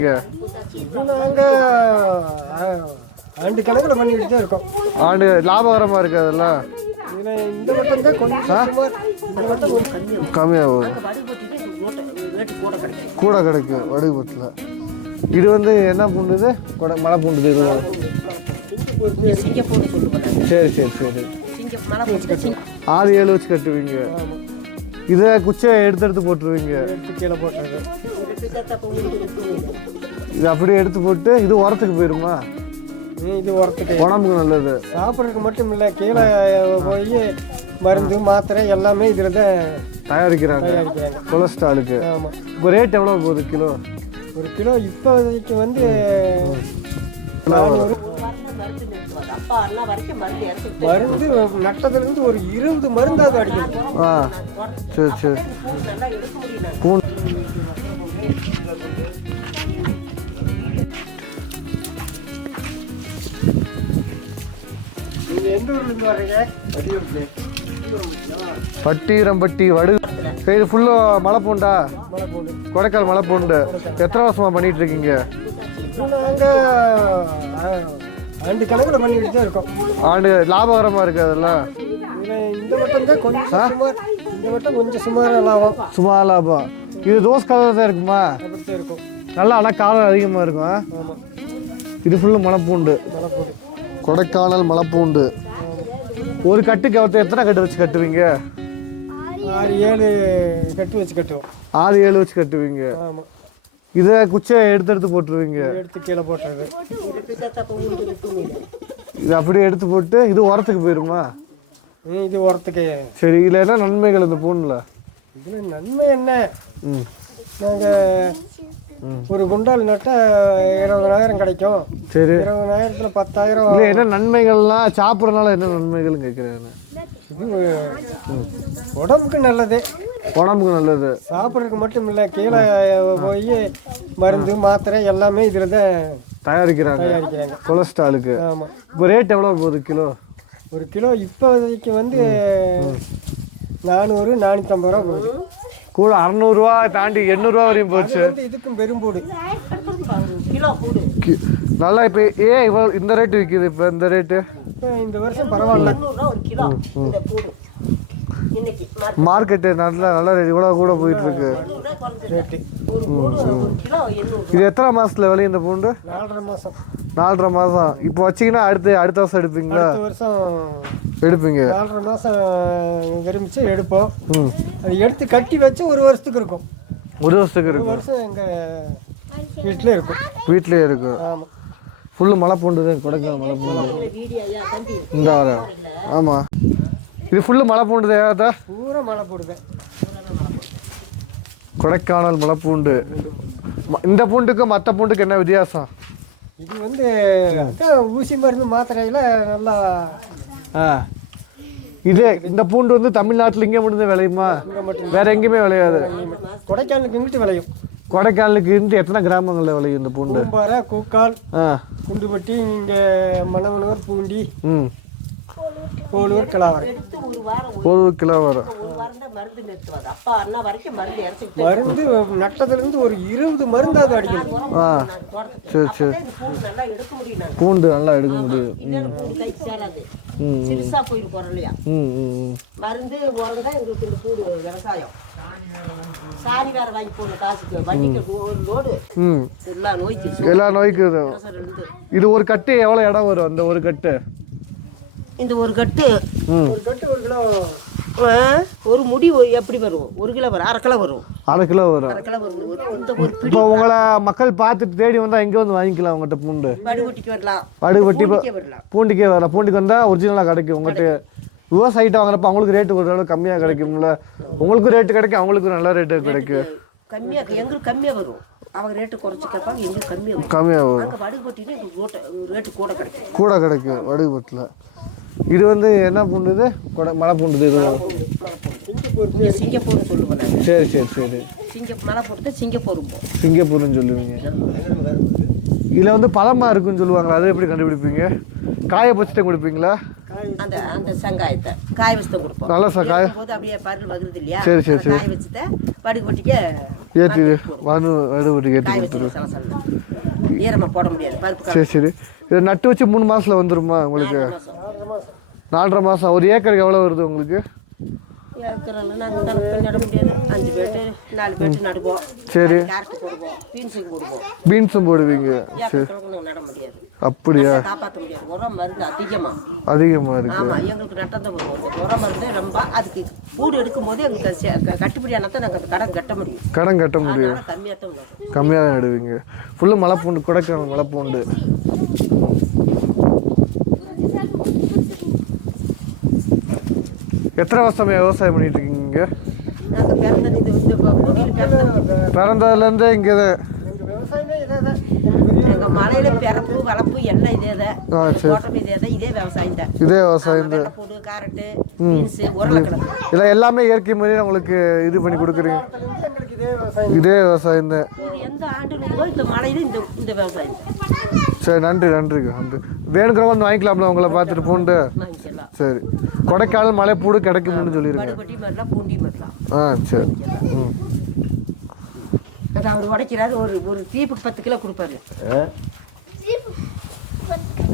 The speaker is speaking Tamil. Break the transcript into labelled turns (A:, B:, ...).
A: ஆண்டு கணக்கில் பண்ணிக்கிட்டு தான் இருக்கோம்.
B: ஆண்டு லாபகரமாக இருக்குது அதெல்லாம்.
A: இந்த வட்டம் தான் கொஞ்சம்
B: கம்மியாகும், கூட கிடைக்கும் வடுகுபத்தில். இது வந்து என்ன பூண்டுது? மலை பூண்டுது. இது சரி சரி சரி. 6-7 வச்சு கட்டுவீங்க. இதை குச்சியை எடுத்து போட்டுருவீங்க.
A: கீழே போட்டாங்க.
B: இது அப்படியே எடுத்து போட்டு இது உரத்துக்கு போயிருமா?
A: இது உரத்துக்கு
B: உடம்புக்கு நல்லது.
A: சாப்பிட்றதுக்கு மட்டும் இல்லை, கீழே போய் மருந்து மாத்திரை எல்லாமே இதில் தான்
B: தயாரிக்கிறாங்க. கொலஸ்ட்ராலுக்கு.
A: ஆமாம்.
B: இப்போ ரேட் எவ்வளோ போகுது கிலோ?
A: ஒரு கிலோ இப்போதைக்கு வந்து மருந்து நட்டதுலேருந்து ஒரு 20 மருந்தாவது அடிக்கணும்.
B: ஆ சரி சரி.
A: நீங்கள் எந்த ஊர்லேருந்து வர்றீங்க?
B: பட்டீரம்பட்டி வடு. இது ஃபுல்லாக மலை பூண்டா?
A: மலை பூண்டு.
B: கொடைக்கால் மலை பூண்டு. எத்தனை வருஷமாக பண்ணிகிட்டு இருக்கீங்க?
A: நாங்கள் ஆண்டு கணக்கில் பண்ணிக்கிட்டு தான் இருக்கோம்.
B: ஆண்டு லாபகரமாக இருக்குது அதெல்லாம்.
A: இந்த வட்டம் தான் கொஞ்சம் சுமார். இந்த வட்டம் கொஞ்சம் சுமார் லாபம்.
B: சுமார் லாபம். இது ரோஸ் கலர் தான் இருக்குமா?
A: அப்படித்தான் இருக்கும்.
B: நல்லா ஆனால் காலம் அதிகமாக இருக்கும்.
A: ஆமாம்.
B: இது ஃபுல்லு மலைப்பூண்டு.
A: மலைப்பூண்டு.
B: கொடைக்கானல் மலைப்பூண்டு. ஒரு கட்டுக்கு எத்தனை கட்டு வச்சு கட்டுவீங்க?
A: 6-7 கட்டு வச்சு கட்டுவோம்.
B: 6-7 வச்சு கட்டுவீங்க.
A: ஆமாம்.
B: இதை குச்சியை எடுத்து போட்டுருவீங்க.
A: எடுத்து கீழே போட்டாங்க.
B: இது அப்படியே எடுத்து போட்டு இது உரத்துக்கு போயிருமா?
A: இது உரத்துக்கு.
B: சரி. இதில் என்ன நன்மைகள் இந்த பூண்டில்?
A: இதில் நன்மை என்ன? நாங்கள் ஒரு குண்டால் நட்டால் 20,000 கிடைக்கும்.
B: சரி.
A: 20,000த்தில் 10,000.
B: இல்லை என்ன நன்மைகள்லாம் சாப்பிட்றதுனால என்ன நன்மைகள்னு கேட்குறேன்.
A: இது உடம்புக்கு நல்லது.
B: உடம்புக்கு நல்லது.
A: சாப்பிட்றதுக்கு மட்டும் இல்லை, கீழே போய் மருந்து மாத்திரை எல்லாமே இதில் தான்
B: தயாரிக்கிறாங்க. கொலஸ்ட்ராலுக்கு.
A: ஆமாம்.
B: இப்போ ரேட் எவ்வளோ போகுது கிலோ?
A: ஒரு கிலோ இப்போதைக்கு வந்து 400-450 ரூபா போகுது.
B: கூட 600 தாண்டி 800 வரையும் போச்சு.
A: இதுக்கும் பெரும்பூடு
B: நல்லா. இப்போ இவ்வளோ இந்த ரேட்டு விற்கிது? இப்போ இந்த ரேட்டு
A: இந்த வருஷம் பரவாயில்ல.
B: மார்க்கெட்டு நல்ல ரேட் இவ்வளோ கூட போயிட்டு இருக்கு. இது எத்தனை மாசத்துல விளையும் இந்த பூண்டு?
A: 4.5 மாதம்.
B: 4.5 மாதம். இப்போ வச்சிங்கன்னா அடுத்த வருஷம் எடுப்பீங்களா?
A: அடுத்த வருஷம் எடுப்பீங்க. 4.5 மாதம் விரும்பிச்சு எடுப்போம். அது எடுத்து கட்டி வச்சு ஒரு வருஷத்துக்கு இருக்கும்.
B: ஒரு வருஷத்துக்கு இருக்கும்.
A: ஒரு வருஷம் எங்கள் வீட்டிலே இருக்கும்.
B: வீட்டிலே இருக்கும்.
A: ஆமாம்.
B: ஃபுல்லு மலை பூண்டு தான். கொடைக்கானல் மலை பூண்டு. இந்த வர. ஆமாம். இது ஃபுல்லு மலை பூண்டு தான்.
A: பூரா மலை பூண்டுதான்.
B: கொடைக்கானல் மலை பூண்டு. இந்த பூண்டுக்கு மற்ற பூண்டுக்கு என்ன வித்தியாசம்?
A: இது வந்து ஊசி மருந்து மாத்திரையில் நல்லா.
B: இது இந்த பூண்டு வந்து தமிழ்நாட்டில் இங்கே மட்டும்தான் விளையுமா? வேற எங்கேயுமே விளையாது.
A: கொடைக்கானலுக்கு இங்கிட்டு விளையும்.
B: கொடைக்கானலுக்கு இருந்து எத்தனை கிராமங்களில் விளையும் இந்த பூண்டு?
A: பூம்பாறை, கூக்கால், குண்டுபட்டி, இங்கே மணவனூர், பூண்டி, கோலூர், கிளாவரை.
B: 1 கிலோ வரும்.
A: மருந்து நட்டதுலேருந்து ஒரு 20 மருந்தாவது அடிக்கணும்.
B: சரி சரி. பூண்டு நல்லா எடுக்க முடியும்.
C: மருந்து உரம்தான் எங்களுக்கு இந்த பூண்டு விவசாயம். சாரி வேற வாங்கி போன காசுக்கு வண்டிக்கு ஒரு லோடு
B: எல்லா நோய்க்கு. இது ஒரு கட்டு எவ்வளோ இடம் வரும்? அந்த ஒரு கட்டு
C: இந்த ஒரு கட்டு
A: 1 கிலோ.
C: ஒரு முடி எப்படி வரும்? 1 கிலோ வரும். 1/2 கிலோ வரும்.
B: 1/2 கிலோ வரும்.
C: 1/2 கிலோ வரும்.
B: இப்போ உங்களை மக்கள் பார்த்துட்டு தேடி வந்தால் எங்கே வந்து வாங்கிக்கலாம் உங்கள்கிட்ட பூண்டு?
C: வடுவட்டிக்கு வரலாம்.
B: வடுவட்டி பூண்டிக்கே வரலாம். பூண்டிக்கு வந்தால் ஒரிஜினலாக கிடைக்கும். உங்கள்கிட்ட விவசாயிட்ட வாங்குறப்ப அவங்களுக்கு ரேட்டு ஒரு அளவு கம்மியாக கிடைக்கும்ல. உங்களுக்கும் ரேட்டு கிடைக்கும், அவங்களுக்கும் நல்ல ரேட்டு கிடைக்கும்.
C: கம்மியாக எங்களுக்கு கம்மியாக வரும். அவங்க ரேட்டு குறைச்சி கேட்பாங்க, எங்களுக்கு
B: கம்மியாக வரும்.
C: அங்கே வடுவட்டின்னு எங்களுக்கு ரேட்டு கூட கிடைக்கும்.
B: கூட கிடைக்கும் வடுவட்டில். இது வந்து என்ன பூண்டு? இது மலை பூண்டு. இது
C: சிங்கப்பூர்னு சொல்லுவேன்.
B: சரி சரி சரி.
C: மலை போட்டு
B: சிங்கப்பூர்னு சொல்லுவீங்க. இதில் வந்து பழமாக இருக்குன்னு சொல்லுவாங்களா, அதை எப்படி கண்டுபிடிப்பீங்க? காய பறிச்சுட்டு கொடுப்பீங்களா?
C: அந்த அந்த சங்காயத்தை காய வச்சு தான் கொடுப்போம்.
B: நல்லா காய
C: போது அப்படியே பருள் வருது இல்லையா?
B: சரி சரி சரி.
C: காய வச்சுட்டு வடுவட்டிக்கு
B: ஏற்றி நடுபடி ஏற்றி
C: காய
B: கொடுத்துரு.
C: வச்சு சலசலம் ஈரமாக போட முடியாது பருப்பு
B: சரி சரி. இதை நட்டு வச்சு 3 மாதத்தில் வந்துருமா உங்களுக்கு? 4.5 மாதம். ஒரு ஏக்கருக்கு எவ்வளோ வருது உங்களுக்கு?
C: ஏக்கரெல்லாம் நாங்கள் கணக்கு நட முடியாது. 5 பேட்டு 4 பேட்டு நடுவோம்.
B: சரி.
C: கேரட்டு போடுவோம், பீன்ஸுக்கு போடுவோம்.
B: பீன்ஸும் போடுவீங்க?
C: ஏக்கருக்கு நட முடியாது.
B: அப்படியா?
C: காப்பாற்ற முடியாது. உரம் மருந்து
B: அதிகமாக இருக்கு.
C: ஆமாம், எங்களுக்கு நட்டத்தை வருவோம். உரம் மருந்து ரொம்ப அதுக்கு பூடு எடுக்கும் போது எங்களுக்கு கட்டுப்படியானதான் நாங்கள் கடன் கட்ட முடியும்.
B: கடன் கட்ட முடியும்.
C: கம்மியாக தான் நடுவோம்.
B: கம்மியாக தான் நடுவீங்க. ஃபுல்லு மலைப்பூண்டு, கொடைக்கானல் மலைப்பூண்டு. எத்தனை வருஷமா விவசாயம் பண்ணிட்டு இருக்கீங்க?
C: நாங்கள் பிறந்தது இந்த பூமியில்
B: பிறந்ததுலேருந்தே இங்கே தான்?
A: விவசாயமே இதே தான்.
C: எங்கள் மலையில பிறப்பு வளர்ப்பு எல்லாம் இதே தான்.
B: சரி.
C: தோட்டம் இதே தான். இதே விவசாயம் தான்.
B: இதே விவசாயம் தான்.
C: பூடு, கேரட்டு, பீன்ஸு, உருளைக்கிழங்கு.
B: இல்லை எல்லாமே இயற்கை முறையில் உங்களுக்கு இது பண்ணி கொடுக்குறீங்க?
A: எங்களுக்கு இதே விவசாயம்.
B: இதே விவசாயம் தான்.
C: இது எந்த ஆண்டு இருக்குதோ இந்த மலையில இந்த விவசாயம் தான்.
B: சரி, நன்றி நன்றிங்க. நன்றி. வேணுங்கிறவங்க வந்து வாங்கிக்கலாம்ல உங்களை பார்த்துட்டு பூண்டு?
C: வாங்கிக்கலாம்.
B: சரி. கொடைக்கானல் மலைப்பூடு கிடைக்கும்னு சொல்லிடுங்க.
C: படுபட்டி மாதிரிலாம் பூண்டி மாதிரிலாம்.
B: சரி. ம்.
C: அது அவர் உடைக்கிறாரு. ஒரு தீப்புக்கு 10 கிலோ கொடுப்பாரு.